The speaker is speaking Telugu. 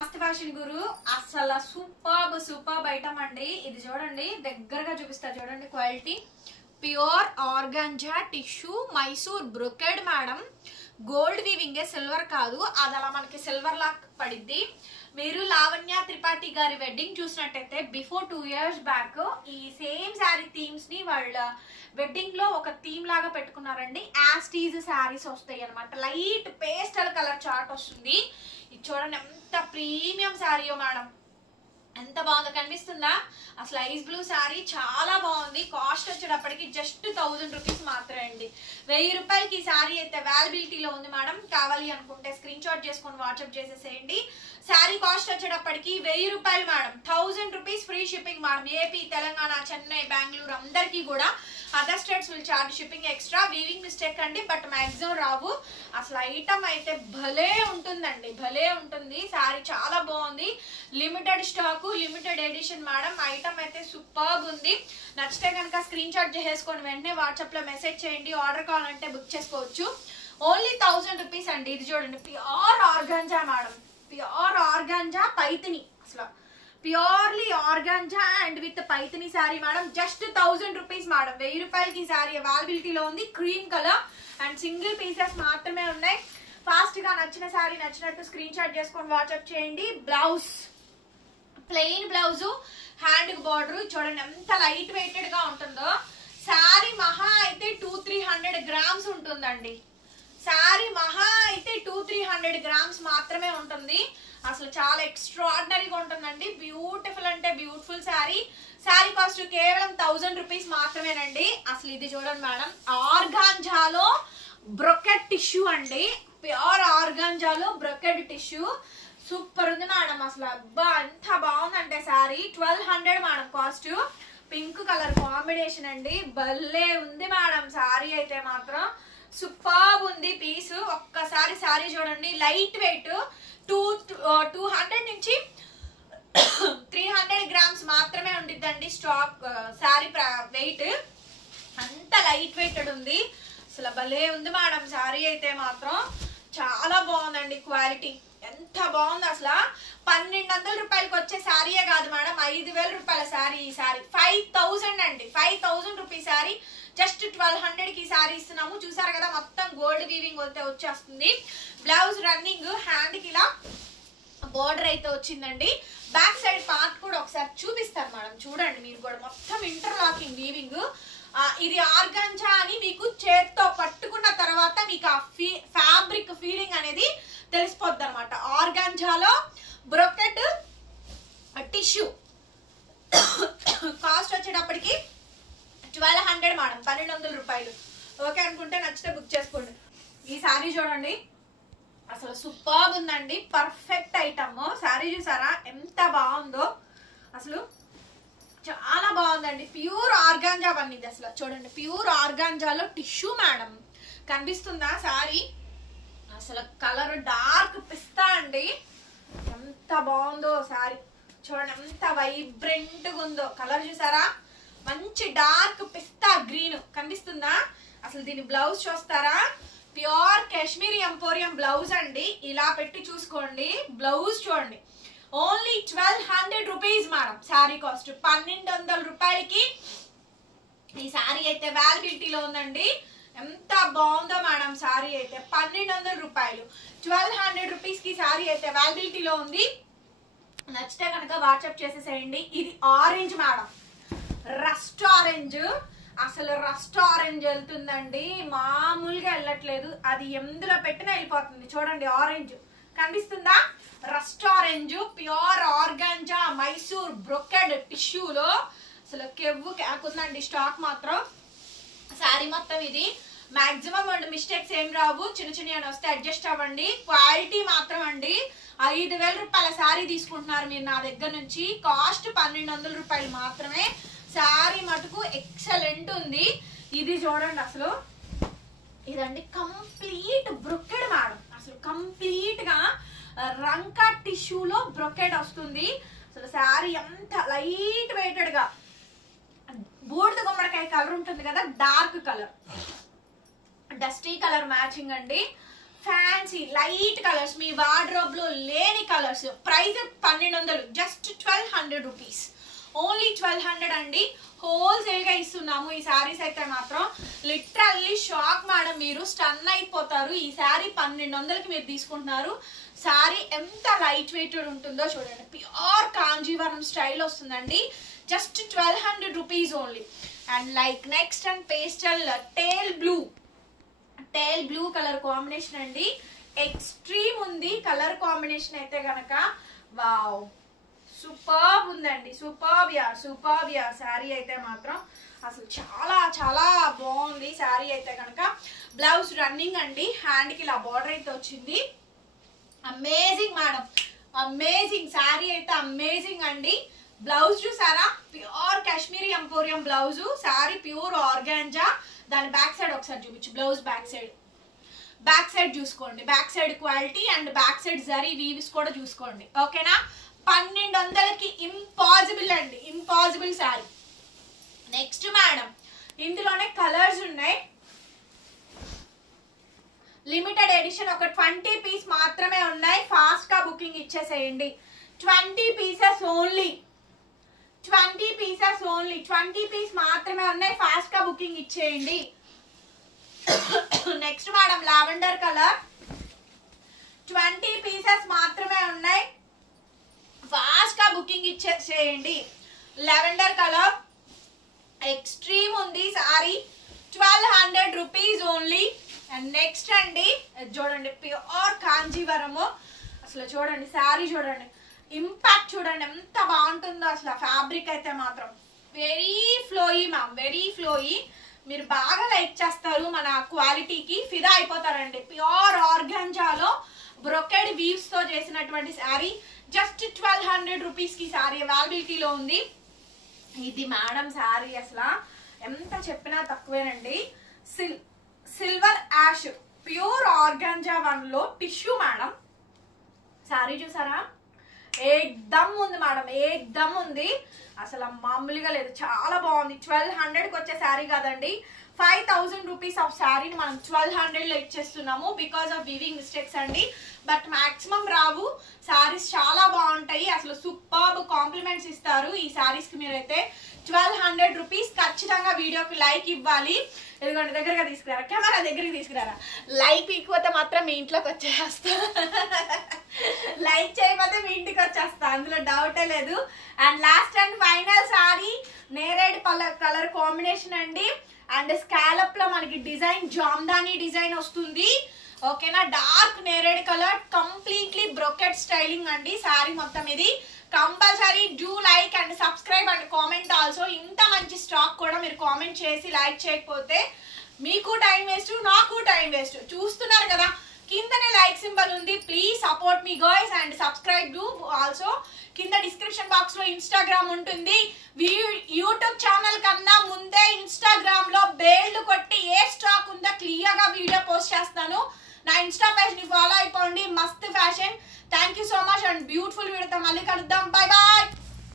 ఫ్యాషన్ గురు అసలు సూపర్ ఐటమ్ అండి. ఇది చూడండి, దగ్గరగా చూపిస్తా చూడండి. Quality pure organza tissue Mysore brocade madam. Gold weaving, silver కాదు. అది అలా మనకి సిల్వర్ లాక్ పడిద్ది. మీరు లావణ్య త్రిపాఠి గారి వెడ్డింగ్ చూసినట్టయితే బిఫోర్ 2 years బ్యాక్ ఈ సేమ్ శారీ థీమ్స్ ని వాళ్ళ వెడ్డింగ్ లో ఒక థీమ్ లాగా పెట్టుకున్నారండి. యాస్టీజ్ శారీస్ వస్తాయి అనమాట. లైట్ పేస్టల్ కలర్ చార్ట్ వస్తుంది. ఇది చూడండి ఎంత ప్రీమియం శారీయో మేడం, ఎంత బాగుందో కనిపిస్తుందా? అసలు ఐస్ బ్లూ శారీ చాలా బాగుంది. కాస్ట్ వచ్చేటప్పటికి జస్ట్ 1000 రూపీస్ మాత్రమే అండి. 1000 రూపాయలకి ఈ శారీ అయితే అవైలబిలిటీలో ఉంది మేడం. కావాలి అనుకుంటే స్క్రీన్ షాట్ చేసుకొని వాట్సాప్ చేసేసేయండి. శారీ కాస్ట్ వచ్చేటప్పటికి 1000 రూపాయలు madam. 1000 rupees free shipping madam. AP, Telangana, Chennai, Bengaluru అందరికీ కూడా. Other states will charge shipping extra. Weaving mistake అండి, బట్ మ్యాక్సిమం రావు. అసలు ఐటమ్ అయితే భలే ఉంటుందండి, భలే ఉంటుంది. శారీ చాలా బాగుంది. Limited stock, limited edition madam. Item అయితే సూపర్బ్ ఉంది. నచ్చితే కనుక స్క్రీన్ షాట్ చేసేసుకొని వెంటనే వాట్సాప్ లో మెసేజ్ చేయండి. ఆర్డర్ కావాలంటే బుక్ చేసుకోవచ్చు. ఓన్లీ 1000 రూపీస్ అండి. ఇది చూడండి, pure organza madam. Pure organza Paithani, అసలు purely organza and with Paithani sari madam. Just 1000 rupees madam. 1000 రూపాయలకి శారీ అవైలబిలిటీలో ఉంది. Cream colour and single pieces మాత్రమే ఉన్నాయి. ఫాస్ట్ గా నచ్చిన శారీ నచ్చినట్టు స్క్రీన్ షాట్ చేసుకొని వాట్సాప్ చేయండి. Blouse plain blouse, hand border చూడండి ఎంత లైట్ వెయిటెడ్ గా ఉంటుందో. శారీ మహా అయితే 200-300 గ్రామ్స్ ఉంటుందండి. శారీ మహా అయితే 200-300 గ్రామ్స్ మాత్రమే ఉంటుంది. అసలు చాలా ఎక్స్ట్రాడినరీగా ఉంటుందండి. బ్యూటిఫుల్ అంటే బ్యూటిఫుల్ శారీ. శారీ కాస్ట్ కేవలం 1000 రూపీస్ మాత్రమేనండి. అసలు ఇది చూడండి మేడం, ఆర్గాంజాలో బ్రొకెడ్ టిష్యూ అండి. ప్యూర్ ఆర్గాంజాలో బ్రొకెడ్ టిష్యూ సూపర్ ఉంది మేడం. అసలు అబ్బా ఎంత బాగుందంటే sari 1200 madam cost. Pink colour combination అండి. భలే ఉంది మేడం. శారీ అయితే మాత్రం సూపర్ ఉంది. పీస్ ఒక్కసారి శారీ చూడండి. లైట్ వెయిట్ 200 నుంచి 300 గ్రామ్స్ మాత్రమే ఉండిద్దండి స్టాక్. శారీ వెయిట్ అంత లైట్ వెయిటెడ్ ఉంది. అసలు భలే ఉంది మేడం. శారీ అయితే మాత్రం చాలా బాగుందండి. క్వాలిటీ ఎంత బాగుంది అసలు. 1200 రూపాయలకి వచ్చే శారీయే కాదు మేడం, 5000 రూపాయల శారీ. ఈ శారీ 5000 అండి. 5000 రూపీస్ శారీ జస్ట్ 1200 కి శారీ ఇస్తున్నాము. చూసారు కదా, మొత్తం గోల్డ్ వీవింగ్ అయితే వచ్చేస్తుంది. బ్లౌజ్ రన్నింగ్, హ్యాండ్ కి ఇలా బోర్డర్ అయితే వచ్చిందండి. బ్యాక్ సైడ్ పార్ట్ కూడా ఒకసారి చూపిస్తాను మేడం. చూడండి మీరు కూడా, మొత్తం ఇంటర్లాకింగ్ వీవింగ్. ఇది ఆర్గాంజా అని మీకు చేత్తో పట్టుకున్న తర్వాత మీకు ఆ ఫ్యాబ్రిక్ ఫీలింగ్ అనేది తెలిసిపోద్ది అనమాట. ఆర్గాంజాలో బ్రొకెడ్ టిష్యూ కాస్ట్ వచ్చేటప్పటికి 1200 మేడం, 1200 రూపాయలు. ఓకే అనుకుంటే నచ్చితే బుక్ చేసుకోండి. ఈ శారీ చూడండి, అసలు సూపర్ ఉందండి. Perfect item. శారీ చూసారా ఎంత బాగుందో, అసలు చాలా బాగుందండి. ప్యూర్ ఆర్గాంజా పన్నింది. అసలు చూడండి, ప్యూర్ ఆర్గాంజాలో టిష్యూ మేడం. కనిపిస్తుందా శారీ? అసలు కలర్ డార్క్ పిస్తా అండి. ఎంత బాగుందో శారీ చూడండి, ఎంత వైబ్రెంట్ గా ఉందో. కలర్ చూసారా, మంచి డార్క్ పిస్తా గ్రీన్ కనిపిస్తుందా? అసలు దీని బ్లౌజ్ చూస్తారా, ప్యూర్ కాశ్మీరీ ఎంపోరియం బ్లౌజ్ అండి. ఇలా పెట్టి చూసుకోండి. బ్లౌజ్ చూడండి, only 1200 rupees madam. Sari cost 1200 రూపాయలకి ఈ శారీ అయితే అవైలబిలిటీలో ఉందండి. ఎంత బాగుందో మేడం శారీ అయితే. 1200 రూపాయలు, 1200 రూపీస్ కి శారీ అయితే అవైలబిలిటీలో ఉంది. నచ్చితే కనుక వాట్సాప్ చేసేసేయండి. ఇది ఆరెంజ్ మేడం, రస్ట్ ఆరెంజ్. అసలు రస్ట్ ఆరెంజ్ వెళ్తుందండి, మామూలుగా వెళ్ళట్లేదు. అది ఎందులో పెట్టినా వెళ్ళిపోతుంది. చూడండి ఆరెంజ్ కనిపిస్తుందా? Rust orange, pure organza Mysore brocade టిష్యూలో అసలు కెవ్వు కేకుందండి. స్టాక్ మాత్రం శారీ మొత్తం ఇది. మాక్సిమం మిస్టేక్స్ ఏం రావు. చిన్న చిన్న అని వస్తే అడ్జస్ట్ అవ్వండి. క్వాలిటీ మాత్రం అండి. 5000 రూపాయల శారీ తీసుకుంటున్నారు మీరు నా దగ్గర నుంచి. కాస్ట్ 1200 రూపాయలు మాత్రమే. శారీ మటుకు ఎక్సలెంట్ ఉంది. ఇది చూడండి, అసలు ఇదండి కంప్లీట్ బ్రొకెడ్ మేడం. అసలు కంప్లీట్ గా రంకా టిష్యూలో బ్రొకెడ్ వస్తుంది. అసలు శారీ ఎంత లైట్ వెయిటెడ్ గా, బూడిద గుమ్మడికాయ కలర్ ఉంటుంది కదా, dark colour, dusty colour matching అండి. ఫ్యాన్సీ లైట్ కలర్స్, మీ వార్డ్రోబ్ లో లేని colours. Price 1200, just 1200 rupees, only 1200 అండి. హోల్సేల్ గా ఇస్తున్నాము ఈ శారీస్ అయితే మాత్రం. లిటరల్లీ షాక్ మేడం, మీరు స్టన్ అయిపోతారు. ఈ శారీ 1200కి మీరు తీసుకుంటున్నారు. శారీ ఎంత లైట్ వెయిటెడ్ ఉంటుందో చూడండి. ప్యూర్ కాంజీవరం స్టైల్ వస్తుందండి. Just 1200 rupees only. And like next and pastel tale blue colour combination అండి. ఎక్స్ట్రీమ్ ఉంది కలర్ కాంబినేషన్ అయితే గనక. వావ్, సూపర్బ్ ఉందండి. సూపర్బ్ యార్ శారీ అయితే మాత్రం అసలు చాలా చాలా బాగుంది శారీ అయితే కనుక. బ్లౌజ్ రన్నింగ్ అండి, హ్యాండ్ కి ఇలా బార్డర్ అయితే వచ్చింది. అమేజింగ్ మేడం, అమేజింగ్ శారీ అయితే అమేజింగ్ అండి. బ్లౌజ్ చూసారా, pure Kashmiri emporium blouse. Sari pure organza. దాని బ్యాక్ సైడ్ ఒకసారి చూపించు. బ్లౌజ్ బ్యాక్ సైడ్ చూసుకోండి. Back side quality and back side zari weaves కూడా చూసుకోండి. ఓకేనా. 1200కి ఇంపాసిబుల్ అండి, ఇంపాసిబుల్ శారీ. నెక్స్ట్ మేడం, ఇందులోనే కలర్స్ ఉన్నాయి. లిమిటెడ్ ఎడిషన్ ఒక 20 పీస్ మాత్రమే ఉన్నాయి. ఫాస్ట్ గా బుకింగ్ ఇచ్చేసేయండి. 20 pieces only, 20 pieces only, 20 piece మాత్రమే ఉన్నాయి. ఫాస్ట్ గా బుకింగ్ ఇచ్చేయండి. Next madam, lavender colour, 20 pieces మాత్రమే ఉన్నాయి. ఫాస్ట్ గా బుకింగ్ ఇచ్చేసేయండి. లావెండర్ కలర్ ఎక్స్ట్రీమ్ ఉంది sari, 1200 rupees only. And next అండి చూడండి, ప్యూర్ కాంజీవరము. అసలు చూడండి శారీ చూడండి, ఇంపాక్ట్ చూడండి ఎంత బాగుంటుందో అసలు. ఫ్యాబ్రిక్ అయితే మాత్రం very flowy ma'am, very flowy. మీరు బాగా లైక్ చేస్తారు, మన క్వాలిటీకి ఫిదా అయిపోతారండి. ప్యూర్ ఆర్గాంజాలో బ్రొకెడ్ వీవ్స్ తో చేసినటువంటి శారీ. జస్ట్ 1200 రూపీస్ కి శారీ అవైలబిలిటీలో ఉంది. ఇది మేడం శారీ అసలు ఎంత చెప్పినా తక్కువేనండి. Silver ash pure organza one లో టిష్యూ మేడం. శారీ చూసారా, ఏకదమ్ ఉంది మేడం, ఏకదమ్ ఉంది. అసలు మామూలుగా లేదు, చాలా బాగుంది. 1200కి వచ్చే శారీ కాదండి, 5000 రూపీస్ ఆఫ్ శారీని మనం 1200లో ఇచ్చేస్తున్నాము బికాస్ ఆఫ్ వీవింగ్ మిస్టేక్స్ అండి. బట్ మాక్సిమం రావు, శారీస్ చాలా బాగుంటాయి. అసలు సూపర్బ్ కాంప్లిమెంట్స్ ఇస్తారు ఈ శారీస్ కి. మీరైతే 1200 రూపీస్. ఖచ్చితంగా వీడియోకి లైక్ ఇవ్వాలి. ఇదిగోండి దగ్గరగా తీసుకురారా, కెమెరా దగ్గరికి తీసుకురారా. లైక్ ఇకపోతే మాత్రం మీ ఇంట్లోకి వచ్చేస్తా, లైక్ చేయకపోతే మీ ఇంటికి వచ్చేస్తా, అందులో డౌటే లేదు. And last and final sari నేరేడ్ కలర్ కాంబినేషన్ అండి. అండ్ స్కాలప్ లో మనకి డిజైన్ జామ్దాని డిజైన్ వస్తుంది. ఓకేనా. డార్క్ నేరేడ్ కలర్, కంప్లీట్లీ బ్రొకెట్ స్టైలింగ్ అండి సారీ మొత్తం. ఇది compulsory do like and subscribe and comment also. ఇంత మంచి స్టాక్ కూడా మీరు కామెంట్ చేసి లైక్ చేయకపోతే మీకు టైం వేస్ట్, నాకు టైం వేస్ట్. చూస్తున్నారు కదా, కిందనే లైక్ సింబల్ ఉంది. ప్లీజ్ సపోర్ట్ మీ girls and subscribe do also. కింద డిస్క్రిప్షన్ బాక్స్ లో ఇన్స్టాగ్రామ్ ఉంటుంది. యూట్యూబ్ ఛానల్ కన్నా ముందే ఇన్స్టాగ్రామ్ లో బేల్డ్ కొట్టి ఏ స్టాక్ ఉందో క్లియర్ గా వీడియో పోస్ట్ చేస్తాను. నా ఇన్స్టా పేజ్ ని ఫాలో అయిపోండి. మస్త్ fashion. Thank you so much and beautiful వీడియోతో మళ్ళీ కలుద్దాం. Bye bye.